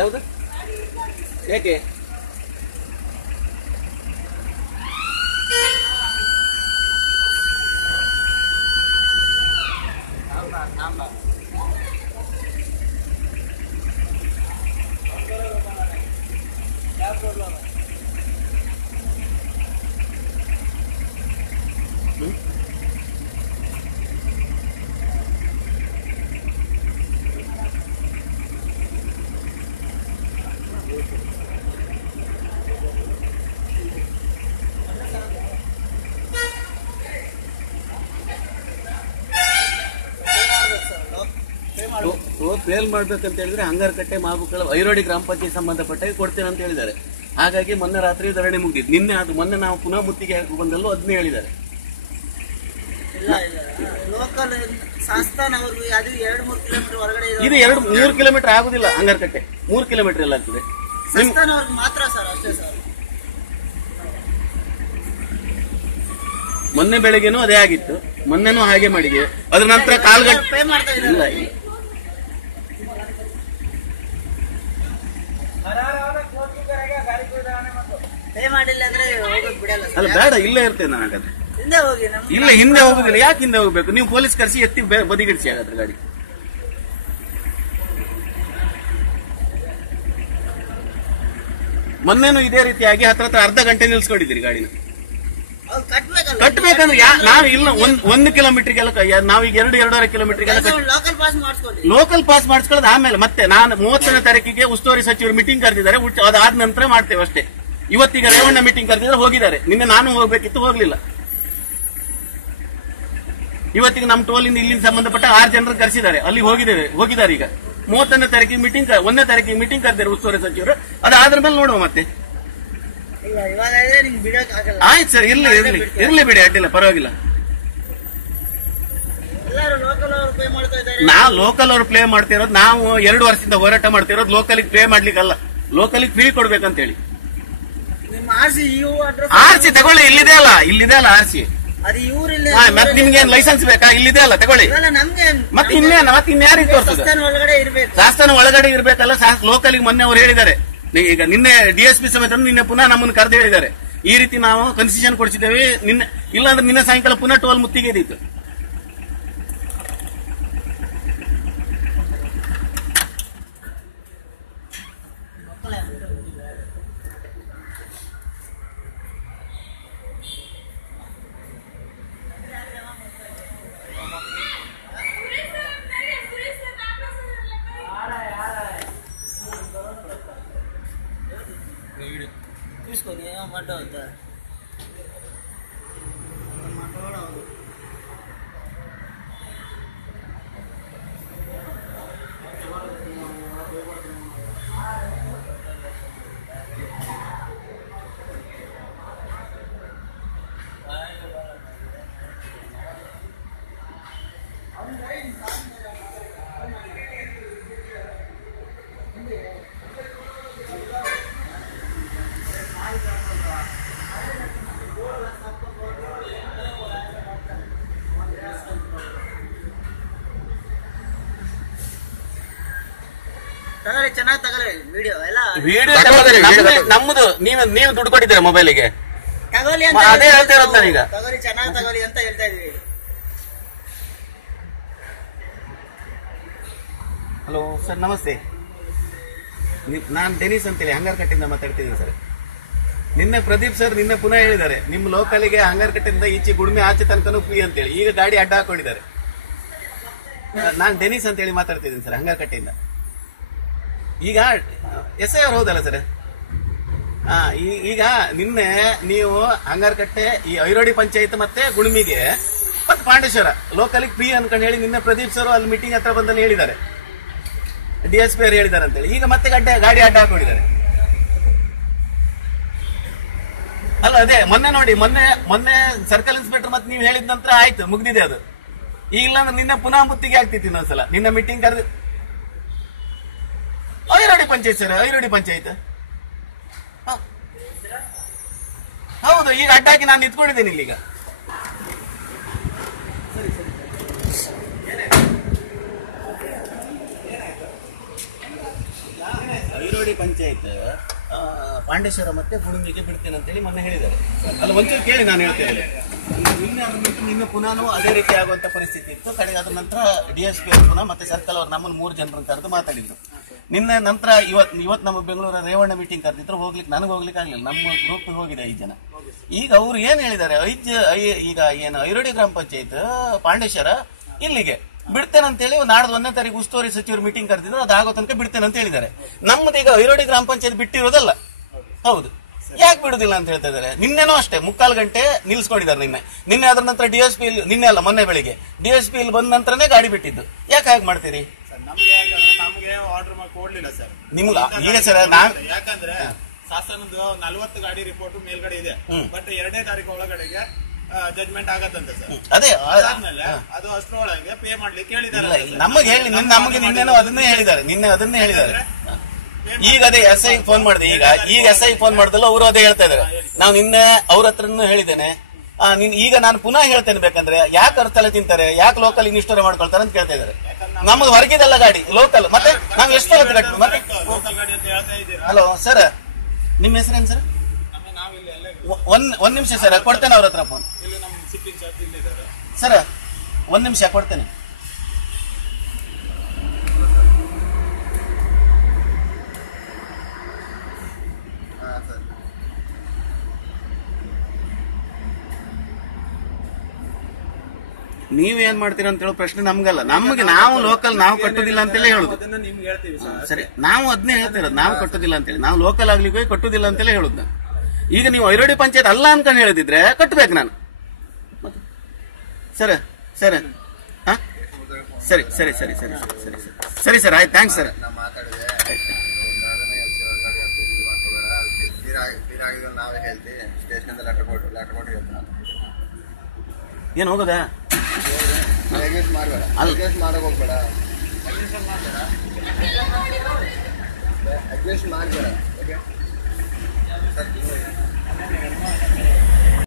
ಯಾವುದು ಯಾಕೆ ಫೇಲ್ ಮಾಡ್ಬೇಕಂತ ಹೇಳಿದ್ರೆ ಹಂಗಾರಕಟ್ಟೆ ಮಾಬುಕಳ ಐರೋಡಿ ಗ್ರಾಮ ಪಂಚಾಯತ್ ಸಂಬಂಧಪಟ್ಟಾಗಿ ಕೊಡ್ತೇನೆ ಅಂತ ಹೇಳಿದ್ದಾರೆ. ಹಾಗಾಗಿ ಮೊನ್ನೆ ರಾತ್ರಿ ಧರಣಿ ಮುಗಿದಿದ್ದು. ನಿನ್ನೆ ಅದು ಮೊನ್ನೆ ನಾವು ಪುನಃ ಮುತ್ತಿಗೆ ಹಾಕಿ ಬಂದಲ್ಲೂ ಅದನ್ನೇ ಹೇಳಿದ್ದಾರೆ. ಇದು 2-3 ಕಿಲೋಮೀಟರ್ ಆಗುದಿಲ್ಲ. ಹಂಗಾರಕಟ್ಟೆ 3 ಕಿಲೋಮೀಟರ್ ಎಲ್ಲ ಆಗ್ತದೆ ಮಾತ್ರ ಸರ್, ಅಷ್ಟೇ ಸರ್. ಮೊನ್ನೆ ಬೆಳಗ್ಗೆನೂ ಅದೇ ಆಗಿತ್ತು, ಮೊನ್ನೆನೂ ಹಾಗೆ ಮಾಡಿದೆ. ಅದ್ರ ನಂತರ ಕಾಲ್ಗಟ್ಟೆ ಇಲ್ಲ ಅಲ್ಲ ಬೇಡ, ಇಲ್ಲೇ ಇರ್ತೇನೆ ನಾನು. ಹಾಗಾದ್ರೆ ಇಲ್ಲ, ಹಿಂದೆ ಹೋಗುದಿಲ್ಲ. ಯಾಕೆ ಹಿಂದೆ ಹೋಗ್ಬೇಕು? ನೀವು ಪೊಲೀಸ್ ಕರೆಸಿ ಎತ್ತಿ ಬದಿಗಿಡಿಸಿ ಹಾಗಾದ್ರೆ ಗಾಡಿ. ಮೊನ್ನೆನೂ ಇದೇ ರೀತಿಯಾಗಿ ಹತ್ರ ಅರ್ಧ ಗಂಟೆ ನಿಲ್ಸ್ಕೊಂಡಿದ್ದೀರಿ ಗಾಡಿನ. ಕಟ್ಬೇಕಂದ್ರೆ ನಾವು ಇಲ್ಲ 1 ಕಿಲೋಮೀಟರ್ಗೆಲ್ಲ ನಾವೀಗ 2-2.5 ಕಿಲೋಮೀಟರ್ಗೆಲ್ಲ ಲೋಕಲ್ ಪಾಸ್ ಮಾಡಿಸ್ಕೊಳ್ಳೋದು. ಆಮೇಲೆ ಮತ್ತೆ ನಾನು 30ನೇ ತಾರೀಕಿಗೆ ಉಸ್ತುವಾರಿ ಸಚಿವರು ಮೀಟಿಂಗ್ ಕರೆದಿದ್ದಾರೆ. ಅದಾದ ನಂತರ ಮಾಡ್ತೇವೆ ಅಷ್ಟೇ. ಇವತ್ತೀಗ ರೇವಣ್ಣ ಮೀಟಿಂಗ್ ಕರೆದಿದ್ರೆ ಹೋಗಿದ್ದಾರೆ. ನಿನ್ನೆ ನಾನು ಹೋಗ್ಬೇಕಿತ್ತು, ಹೋಗ್ಲಿಲ್ಲ. ಇವತ್ತಿಗೆ ನಮ್ಮ ಟೋಲಿಂದ ಇಲ್ಲಿಂದ ಸಂಬಂಧಪಟ್ಟ 6 ಜನರು ಕರೆಸಿದ್ದಾರೆ, ಅಲ್ಲಿ ಹೋಗಿದ್ದಾರೆ. ಈಗ 30ನೇ ತಾರೀಕಿಗೆ ಮೀಟಿಂಗ್, 1ನೇ ತಾರೀಕಿಗೆ ಮೀಟಿಂಗ್ ಕರೆದಿದ್ದಾರೆ ಉಸ್ತುವಾರಿ ಸಚಿವರು. ಅದಾದ್ರ ಮೇಲೆ ನೋಡುವ ಮತ್ತೆ. ಆಯ್ತು ಸರ್, ಇರ್ಲಿ ಬಿಡಿ, ಅಡ್ಡಿಲ್ಲ, ಪರವಾಗಿಲ್ಲ. ನಾವು ಲೋಕಲ್ ಅವರು ಪ್ಲೇ ಮಾಡ್ತಿರೋದು. ನಾವು 2 ವರ್ಷದಿಂದ ಹೋರಾಟ ಮಾಡ್ತಿರೋದು ಲೋಕಲಿಗೆ ಪ್ಲೇ ಮಾಡ್ಲಿಕ್ಕಲ್ಲ, ಲೋಕಲಿಗೆ ಫ್ರೀ ಕೊಡ್ಬೇಕಂತ ಹೇಳಿ. ಆರ್ಸಿ ತಗೊಳ್ಳಿ, ಇಲ್ಲಿದೆ ಅಲ್ಲ ಆರ್ಸಿ. ಮತ್ತೆ ನಿಮ್ಗೆ ಲೈಸೆನ್ಸ್ ಬೇಕಾ? ಇಲ್ಲಿದೆ ಅಲ್ಲ, ತಗೊಳ್ಳಿ. ಮತ್ತೆ ಇನ್ಯಾರಿಗೆ ತೋರಿಸ್ತದೆ? ಶಾಸನ ಒಳಗಡೆ ಇರ್ಬೇಕಲ್ಲ. ಲೋಕಲಿಗೆ ಮೊನ್ನೆ ಅವ್ರು ಹೇಳಿದ್ದಾರೆ. ಈಗ ನಿನ್ನೆ DSP ಸಮೇತ ನಿನ್ನೆ ಪುನಃ ನಮ್ಮನ್ನು ಕರೆದು ಹೇಳಿದ್ದಾರೆ, ಈ ರೀತಿ ನಾವು ಕನ್ಸೆಷನ್ ಕೊಡಿಸಿದ್ದೇವೆ. ಇಲ್ಲಾಂದ್ರೆ ನಿನ್ನೆ ಸಾಯಂಕಾಲ ಪುನಃ ಟೋಲ್ ಮುತ್ತಿಗೆ ಇದ್ದಿತ್ತು. ನಮ್ಮದು ನೀವು ದುಡ್ಡು ಕೊಟ್ಟಿದ್ದೀರಾ ಮೊಬೈಲಿಗೆ? ಅದೇ ಹೇಳ್ತಾ ಇರೋದು ನಾನೀಗ. ಚೆನ್ನಾಗಿ ತಗೊಳ್ಳಿ ಅಂತ ಹೇಳ್ತಾ ಇದೀವಿ. ಹಲೋ ಸರ್, ನಮಸ್ತೆ. ನಾನು ಡೆನಿಸ್ ಅಂತೇಳಿ ಹಂಗಾರಕಟ್ಟೆಯಿಂದ ಮಾತಾಡ್ತಿದ್ದೀನಿ ಸರ್. ನಿನ್ನೆ ಪ್ರದೀಪ್ ಸರ್ ಪುನಃ ಹೇಳಿದ್ದಾರೆ, ನಿಮ್ಮ ಲೋಕಲಿಗೆ ಹಂಗಾರಕಟ್ಟೆಯಿಂದ ಈಚೆ ಗುಡ್ಮೆ ಆಚೆ ತನಕನೂ ಫ್ರೀ ಅಂತೇಳಿ. ಈಗ ಗಾಡಿ ಅಡ್ಡ ಹಾಕೊಂಡಿದ್ದಾರೆ. ನಾನು ಡೆನಿಸ್ ಅಂತೇಳಿ ಮಾತಾಡ್ತಿದ್ದೀನಿ ಸರ್, ಹಂಗಾರಕಟ್ಟೆಯಿಂದ. ಈಗ SI ಅವ್ರು ಹೌದಲ್ಲ ಸರ್? ಈಗ ನಿನ್ನೆ ನೀವು ಹಂಗಾರಕಟ್ಟೆ, ಈ ಐರೋಡಿ ಪಂಚಾಯತ್ ಮತ್ತೆ ಗುಳ್ಮಿಗೆ ಮತ್ತೆ ಪಾಂಡೇಶ್ವರ ಲೋಕಲಿಗೆ ಫ್ರೀ ಅನ್ಕೊಂಡು ಹೇಳಿ ನಿನ್ನೆ ಪ್ರದೀಪ್ ಸರ್ ಅಲ್ಲಿ ಮೀಟಿಂಗ್ ಹತ್ರ ಬಂದಲ್ಲಿ ಹೇಳಿದ್ದಾರೆ, DSP ಅವರು ಹೇಳಿದ್ದಾರೆ ಅಂತೇಳಿ. ಈಗ ಮತ್ತೆ ಗಾಡಿ ಅಡ್ಡ ಹಾಕೊಂಡಿದ್ದಾರೆ. ಅಲ್ಲ ಅದೇ ಮೊನ್ನೆ ನೋಡಿ, ಮೊನ್ನೆ ಸರ್ಕಲ್ ಇನ್ಸ್ಪೆಕ್ಟರ್ ಮತ್ತೆ ನೀವು ಹೇಳಿದ ನಂತರ ಆಯ್ತು, ಮುಗ್ದಿದೆ ಅದು. ಈಗ ಇಲ್ಲಾಂದ್ರೆ ನಿನ್ನೆ ಪುನಃ ಮುತ್ತಿಗೆ ಆಗ್ತಿತ್ತು ಇನ್ನೊಂದ್ಸಲ. ನಿನ್ನೆ ಮೀಟಿಂಗ್ ಕರೆದು ಐರೋಡಿ ಪಂಚಾಯತ್ ಸರ್, ಐರೋಡಿ ಪಂಚಾಯತ್ ಹೌದು. ಈಗ ಅಡ್ಡಾಕಿ ನಾನು ನಿಂತ್ಕೊಂಡಿದ್ದೇನೆ ಇಲ್ಲಿಗ. ಐರೋಡಿ ಪಂಚಾಯತ್ ಪಾಂಡೇಶ್ವರ ಮತ್ತೆ ಗುಡುಮಿಗೆ ಬಿಡ್ತೇನೆ ಅಂತೇಳಿ ಮೊನ್ನೆ ಹೇಳಿದ್ದಾರೆ. ಅಲ್ಲ ಒಂಚೂರು ಕೇಳಿ, ನಾನು ಹೇಳ್ತೇನೆ. ನಿನ್ನೆ ಅದ್ರ ನಂತರ ನಿನ್ನೆ ಪುನಃ ಅದೇ ರೀತಿ ಆಗುವಂತ ಪರಿಸ್ಥಿತಿ ಇತ್ತು. ಕಡೆಗೆ ಅದ್ರ ನಂತರ DSP ಅವರು ಪುನಃ ಮತ್ತೆ ಸರ್ಕಲ್ ಅವರು ನಮ್ಮನ್ನು 3 ಜನರನ್ನು ಕರೆದು ಮಾತಾಡಿದ್ರು. ನಿನ್ನೆ ನಂತರ ಇವತ್ತು ನಮ್ಮ ಬೆಂಗಳೂರ ರೇವಣ್ಣ ಮೀಟಿಂಗ್ ಕರೆದಿದ್ರು. ನನಗೆ ಹೋಗ್ಲಿಕ್ಕೆ ಆಗ್ಲಿಲ್ಲ. ನಮ್ಮ ಗ್ರೂಪ್ ಹೋಗಿದೆ 5 ಜನ. ಈಗ ಅವ್ರು ಏನ್ ಹೇಳಿದ್ದಾರೆ, ಈಗ ಏನು ಐರೋಡಿ ಗ್ರಾಮ ಪಂಚಾಯತ್ ಪಾಂಡೇಶ್ವರ ಇಲ್ಲಿಗೆ ಬಿಡ್ತೇನೆ ಅಂತೇಳಿ ನಾಡ್ದು 1ನೇ ತಾರೀಕು ಉಸ್ತುವಾರಿ ಸಚಿವರು ಮೀಟಿಂಗ್ ಕರೆದಿದ್ರು. ಅದಾಗೋ ತನಕ ಬಿಡ್ತೇನೆ ಅಂತ ಹೇಳಿದ್ದಾರೆ. ನಮ್ಮದು ಈಗ ಐರೋಡಿ ಗ್ರಾಮ ಪಂಚಾಯತ್ ಬಿಟ್ಟಿರೋದಲ್ಲ. ಹೌದು, ಯಾಕೆ ಬಿಡುದಿಲ್ಲ ಅಂತ ಹೇಳ್ತಾ ಇದಾರೆ. ನಿನ್ನೆನೂ ಅಷ್ಟೇ 3/4 ಗಂಟೆ ನಿಲ್ಸ್ಕೊಂಡಿದ್ದಾರೆ. ನಿನ್ನೆ ಅದ್ರ ನಂತರ DSP ನಿನ್ನೆ ಅಲ್ಲ ಮೊನ್ನೆ ಬೆಳಿಗ್ಗೆ DSP ಇಲ್ಲಿ ಬಂದ ನಂತರನೇ ಗಾಡಿ ಬಿಟ್ಟಿದ್ದು. ಯಾಕೆ ಹಾಗೆ ಮಾಡ್ತೀರಿ? ನಮ್ಗೆ ಆರ್ಡರ್ ಮಾಡಿ ಕೊಡ್ಲಿಲ್ಲ ಸರ್. ನಿಮ್ಗೆ ಈಗ ಸರ್ ಯಾಕಂದ್ರೆ ಶಾಸನದ್ದು 40 ಗಾಡಿ ರಿಪೋರ್ಟ್ ಮೇಲ್ಗಡೆ ಇದೆ. ಬಟ್ 2ನೇ ತಾರೀಕು ಒಳಗಡೆಗೆ ಜಜ್ಮೆಂಟ್ ಆಗತ್ತಂತೆ ಸರ್. ಅದೇ ಆದ್ಮೇಲೆ ಅದು ಅಷ್ಟರೊಳಗೆ ಪೇ ಮಾಡ್ಲಿಕ್ಕೆ ಹೇಳಿದ್ದಾರೆ. ನಮಗೆ ಹೇಳಿ ನಮಗೆ ನಿನ್ನೆನೂ ಅದನ್ನೇ ಹೇಳಿದ್ದಾರೆ. ಈಗ ಅದೇ SI ಫೋನ್ ಮಾಡಿದೆ. ಈಗ SI ಫೋನ್ ಮಾಡಿದಲ್ಲ, ಅವರು ಅದೇ ಹೇಳ್ತಾ ಇದಾರೆ. ನಾವು ನಿನ್ನೆ ಅವ್ರ ಹತ್ರನೂ ಹೇಳಿದ್ದೇನೆ. ಈಗ ನಾನು ಪುನಃ ಹೇಳ್ತೇನೆ, ಬೇಕಂದ್ರೆ ಯಾಕೆ ಅವ್ರ ತಲೆ ತಿಂತಾರೆ, ಯಾಕೆ ಲೋಕಲ್ ಇನ್ಸ್ಟೋರ್ ಮಾಡ್ಕೊಳ್ತಾರೆ ಅಂತ ಕೇಳ್ತಾ ಇದಾರೆ. ನಮ್ದು ಹೊರಗಿದೆಲ್ಲ ಗಾಡಿ ಲೋಕಲ್. ಮತ್ತೆ ನಾವ್ ಎಷ್ಟು ಕಟ್ಟಿ ಮತ್ತೆ ಹಲೋ ಸರ್, ನಿಮ್ಮ ಹೆಸರೇನು ಸರ್? ಒಂದ್ ನಿಮಿಷ ಸರ್, ಕೊಡ್ತೇನೆ ಅವ್ರ ಹತ್ರ ಫೋನ್. ಸರ್ 1 ನಿಮಿಷ ಕೊಡ್ತೇನೆ. ನೀವೇನ್ ಮಾಡ್ತೀರಾ ಅಂತ ಹೇಳೋ ಪ್ರಶ್ನೆ ನಮ್ಗಲ್ಲ. ನಾವು ಲೋಕಲ್ ನಾವು ಕಟ್ಟುದಿಲ್ಲ ಅಂತೇಳಿ ಹೇಳುದು. ಸರಿ, ನಾವು ಅದನ್ನೇ ಹೇಳ್ತಿರೋದು. ನಾವು ಕಟ್ಟುದಿಲ್ಲ ಅಂತೇಳಿ, ನಾವು ಲೋಕಲ್ ಆಗ್ಲಿಕ್ಕೆ ಕಟ್ಟುದಿಲ್ಲ ಅಂತೇಳಿ ಹೇಳುದು. ಈಗ ನೀವು ಐರೋಡಿ ಪಂಚಾಯತ್ ಅಲ್ಲ ಅನ್ಕೊಂಡು ಹೇಳಿದ್ರೆ ಕಟ್ಟಬೇಕು ನಾನು. ಸರ್ ಸರ್ ಸರಿ ಸರಿ ಸರಿ ಸರಿ ಸರಿ ಸರಿ ಸರ್, ಆಯ್ತು, ಥ್ಯಾಂಕ್ಸ್ ಸರ್. ಏನ್ ಹೋಗೋದಾ? ಮಾಡಕ್ ಹೋಗ್ಬೇಡ, ಅಡ್ಜಸ್ಟ್ ಮಾಡ್ಬೇಡ.